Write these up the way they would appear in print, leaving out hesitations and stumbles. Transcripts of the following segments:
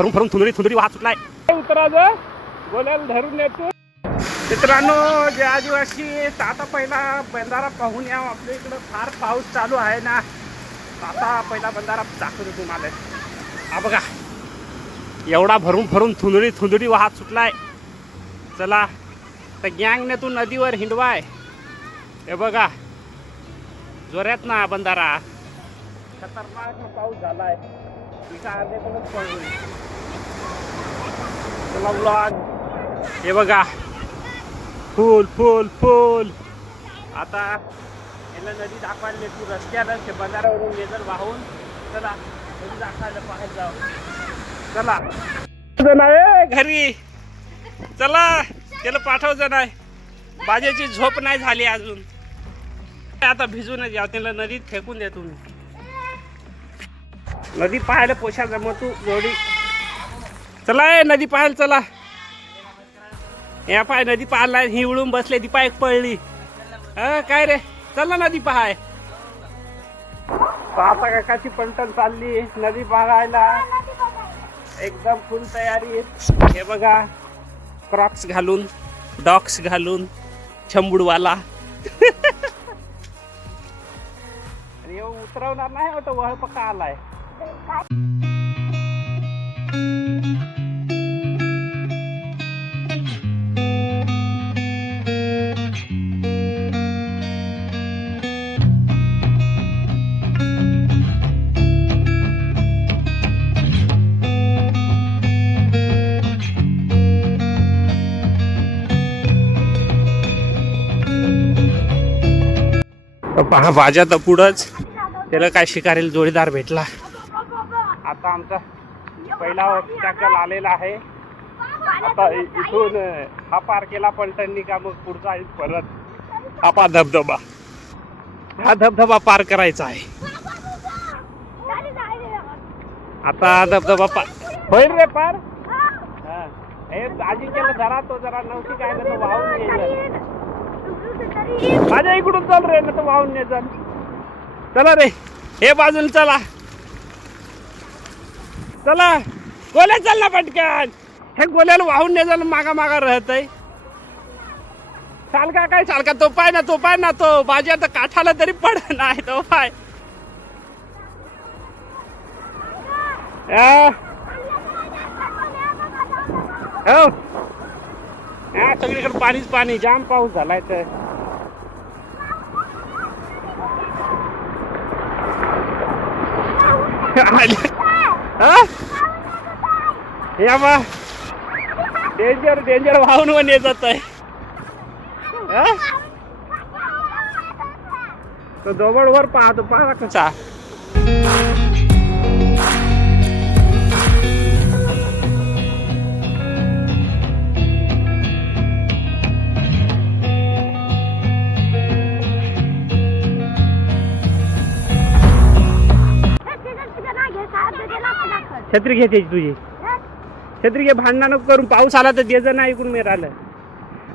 भरून भरून थुंदरी वाहत सुटलाय. उतराज गोल्याला धरून येतो. मित्रांनो, जे आदिवासी आता पहिला बंधारा पाहून या. आपल्या इकडं फार पाऊस चालू आहे ना. आता पहिला बंधारा दाखवतो तुम्हाला. हा बघा, एवढा भरून भरून थुंदरी वाहत सुटलाय. चला तर गँगने तू नदीवर हिंडवाय. हे बघा, जोऱ्यात ना बंधारा. खतरनाक पाऊस झालाय. चला ब्लॉग. हे बघा, फुल फुल फुल. आता याला नदी दाखवायला तू रस्त्याला बंधाऱ्यावरून गेजर वाहून. चला नदी दाखवायला पाहायला जाऊ. चला जण आहे घरी. चला त्याला पाठव जण आहे. बाजेची झोप नाही झाली अजून. आता भिजूनच या. त्याला नदीत फेकून द्या तुम्ही. नदी पाहायला पोशा जमतू जोडी. चला नदी पाहायला चला. या पाय नदी पाहायला ही उडून बसले. ती पाय पडली. काय रे, चला नदी पाहाय. आता काकाची पंटन चालली नदी पाहायला. एकदम फुल तयारी. हे बघा, क्रॉक्स घालून, डॉक्स घालून, छंबुडवाला. अरे उतरवणार नाही वाटतं. वळ पक्का आलाय. पहा, बाजा तर पुढंच. त्याला काय शिकारीला जोडीदार भेटला. आता आमचा पहिला टॅकल आलेला आहे. आता इथून हा पार केला पलटणनी का मग पुढचा आहे परत हा धबधबा. हा धबधबा पार करायचा आहे. आता धबधबा पार होईल रे पार. हे आजी केलं जरा तो जरा नव्हती काय ना, तो वाहून येईल. माझ्या इकडून चल रे, ना तर वाहून नाही चल. चला रे, हे बाजूला चला. चला गोल्या चल ना पटकन. हे गोल्याला वाहून नाही झालं, मागा मागा राहत आहे. चाल का काय चाल का. तो पाय ना तो बाजी. आता काठाला तरी पड नाही तो पाय. सगळीकडे पाणीच पाणी. जाम पाऊस झालाय. तर या बा, डेंजर वाहून वन येत जात आहे. तो दोबड वर पाहतो. पाहा कसा. छत्री घे त्याची तुझी. छत्री घे. भांडणं नको करून. पाऊस आला तर दे ना ऐकून मी राहिलं.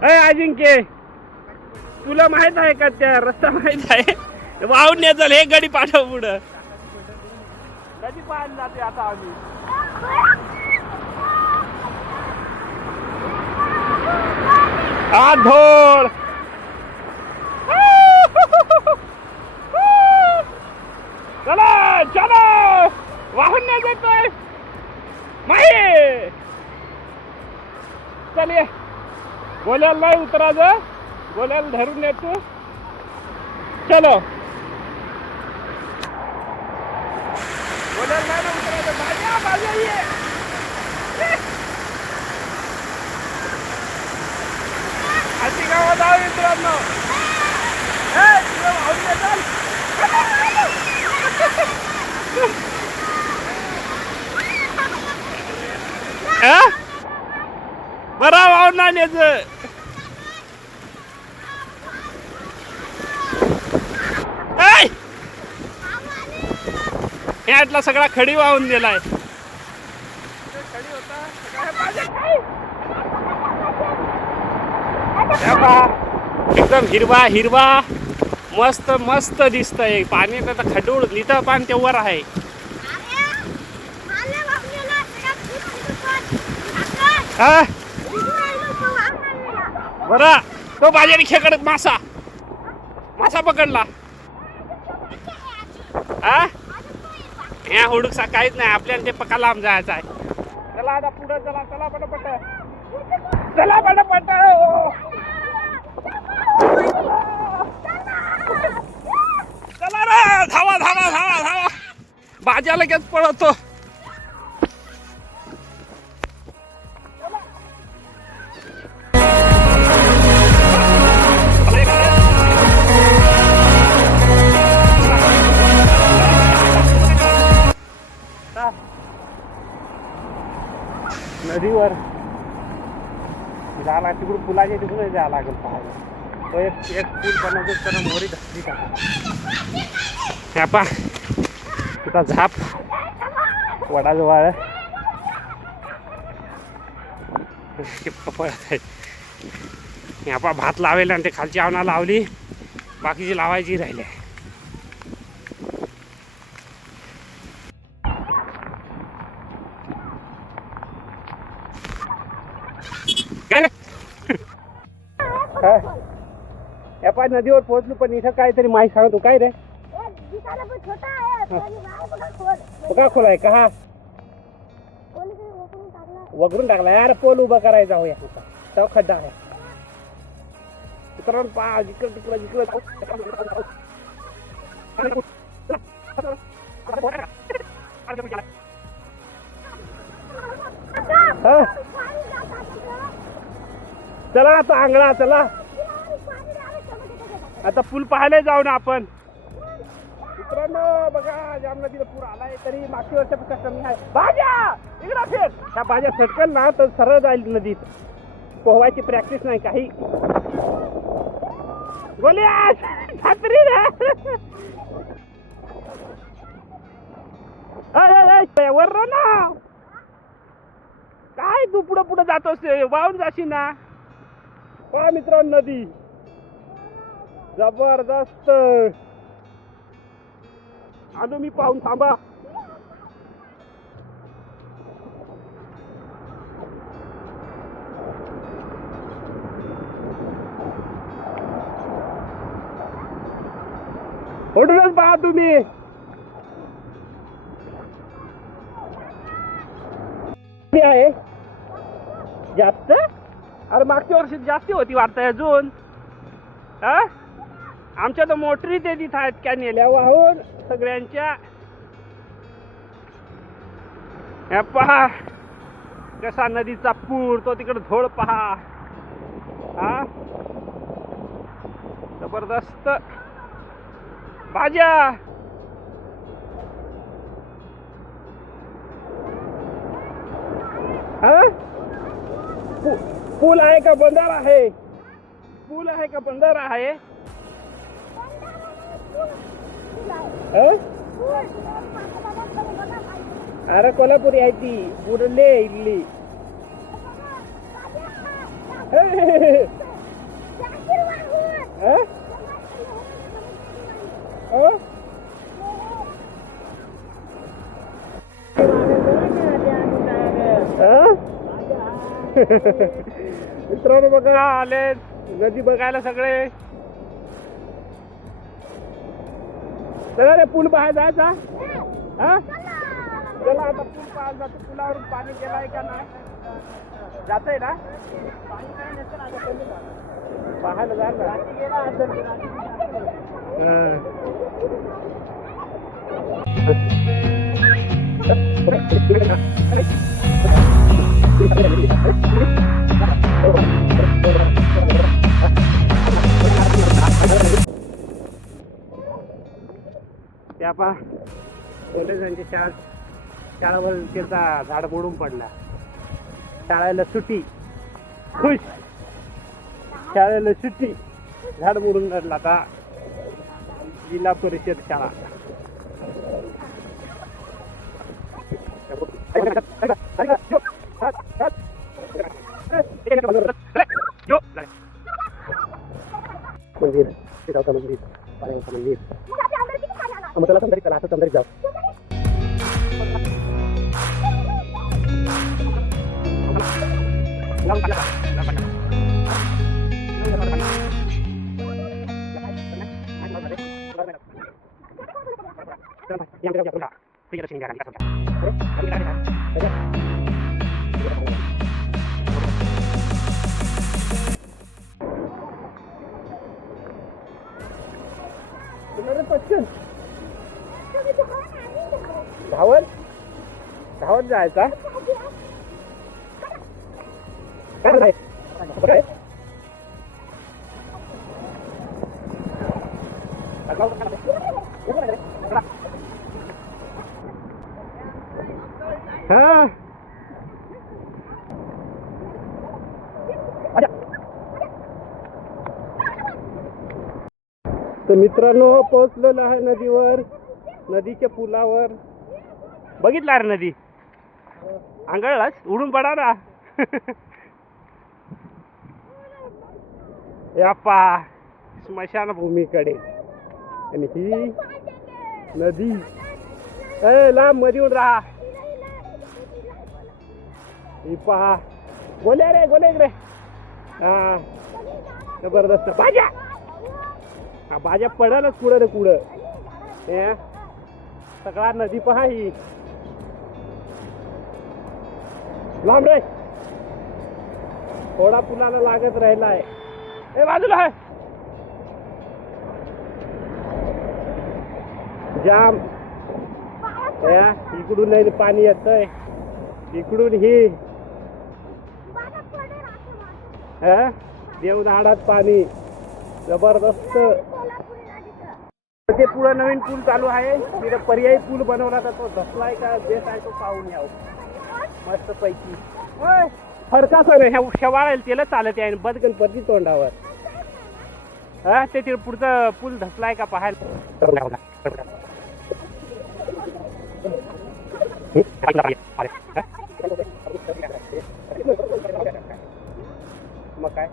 अजिंक्य, तुला माहित आहे का त्या रस्ता माहित आहे. वाहून नाही चाल. हे गाडी पाठव पुढं. नदी पाहायला जाते आता आम्ही. हा ढोल. चला चला. वाहून नाही जातोय माही. चल ये. गोल्याला नाही उतरायचं. गोल्याला धरून येतो. चलो. गोल्याला नाही उतरायचं. बाजा ये. अशी गावात आहो मित्रांनो. वाहून नाही चाल. बरा वाहून नाही न्यायचं. हे आटला सगळा खडी वाहून दिलाय. एकदम हिरवा हिरवा मस्त मस्त दिसतंय. पाणी तर खडूळ लिटर पाणी तेव्हा आहे. हा बरं तो माझ्या खेकडत मासा मासा पकडला हा ह्या हुडूकसा काहीच नाही आपल्याला ते पका लांब जायचं आहे चला आता पुढे चला चला पटापट चला पटापट चला रे धावा धावा धावा धावा भाज्या लगेच पळतो नदीवर जायला तिकडून पुलाच्या तिकडून जायला लागेल पाहायला तो एक पूल बनवतो तर मोरी घातली का तिथं झाप वडाजवळ पळत आहे ह्यापा भात लावेल आणि ते खालची आवना लावली बाकीची लावायची राहिली काय नदीवर पोहोचलो पण इथं काहीतरी माहिती सांगतो काय रे का खोल आहे का हा वगरून टाकला यार पोल उभा करायचा हो याचा तो खड्डा आहे मित्रांनो पहा जिकडं तिकडं जिकडं चला आता आंगळा चला आता पूल पाहायला जाऊ ना आपण मित्रांनो बघा जाम नदीला पूर आलाय तरी मागच्या वर्षापेक्षा कमी आहे भाज्या इकडे फिर ह्या भाज्या सटकल ना तर सरळ जाईल नदीत पोहवायची प्रॅक्टिस नाही काही गोल्या छात्री वर ना काय तू पुढं पुढं जातोस वाहून जाशील ना पहा मित्रांनो नदी जबरदस्त आलो मी पाहून थांबा होटलच पहा तुम्ही आहे जास्त अरे मागच्या वर्षी जास्ती होती वाटतंय अजून आमच्या तर मोटरी ते तिथं आहेत क्या नेल्या वाहून सगळ्यांच्या हे पहा कसा नदीचा पूर तो तिकडे धोळ पहा हा जबरदस्त भाज्या पूल आहे का बंधारा आहे पूल आहे का बंधारा आहे अरे कोल्हापुरी आहे ती बुडले इल्ली मित्रांनो बघा आले नदी बघायला सगळे चला रे पूल पाहायला जायचा हा चला आता पूल पाहायला जातो पुलावरून पाणी गेलाय का नाही जातंय ना पाहायला जायला त्या पा पोलिसांच्या शाळावर त्याचा झाड मोडून पडला शाळेला सुट्टी खुश शाळेला सुट्टी झाड मोडून पडला आता जिल्हा परिषद शाळा मंदिर मंदिर मंदिर मग चला संदर्भ चला आता संदर्भ जाऊ धावत धावत जायचा काय हा तर मित्रांनो पोहोचलेलो आहे नदीवर, नदीच्या पुलावर. बघितला रे नदी आंघळलाच उडून पडा ना. यापा स्मशानभूमीकडे आणि ही नदी लांब मधून राहा. ही पहा गोल्या रे गोले रे. हा जबरदस्त बाजा. हा बाजा पडलच कुठं रे कुठं. सगळा नदी पहा ही लांब रे. थोडा पुलाला लागत राहिलाय. ए बाजूला आहे जाम. इकडून नाही पाणी येतंय, इकडून ही देवनाडात पाणी जबरदस्त. ते पुढं नवीन पूल चालू आहे, तिथे पर्यायी पूल बनवला तर तो धसलाय का बेस आहे तो पाहून यावं मस्त पैकी. फरका सर ह्या शेवाळेल तेल चालत आहे बद गणपती तोंडावर. ते तिथे पुढचं पूल धसलाय का पाहायला. मग काय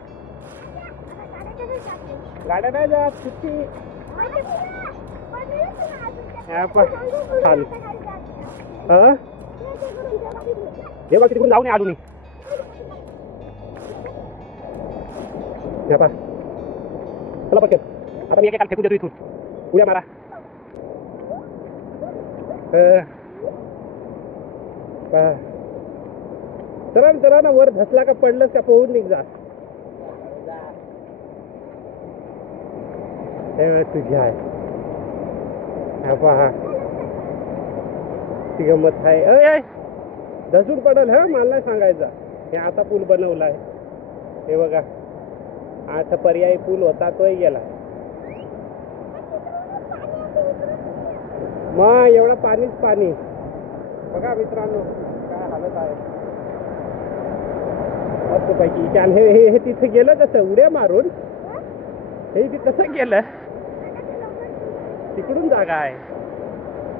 गाड्या नाही जात सुट्टी. हे बघ तिकडून जाऊ नये अजूनही. चला पटकन आता मी एका फेकून देतो इथून. उड्या मारा. चला चला ना वर धसला का पडलं का पोहून निघ जा. तुझी आहे पहा ती गंमत आहे. धसून पडल हा मला नाही सांगायचं. हे आता पूल बनवलाय हे बघा. आता पर्यायी पूल होता तोही गेला. मग एवढा पाणीच पाणी बघा मित्रांनो काय हालत आहे मस्त पैकी. हे तिथे गेलं कसं उड्या मारून. हे तिथे कसं गेलं तिकडून जागा आहे.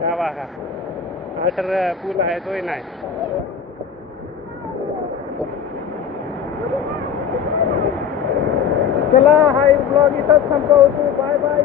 हा बघा हा तर पूल आहे तोही नाही. चला हा ब्लॉग इथंच संपवतो. Bye bye.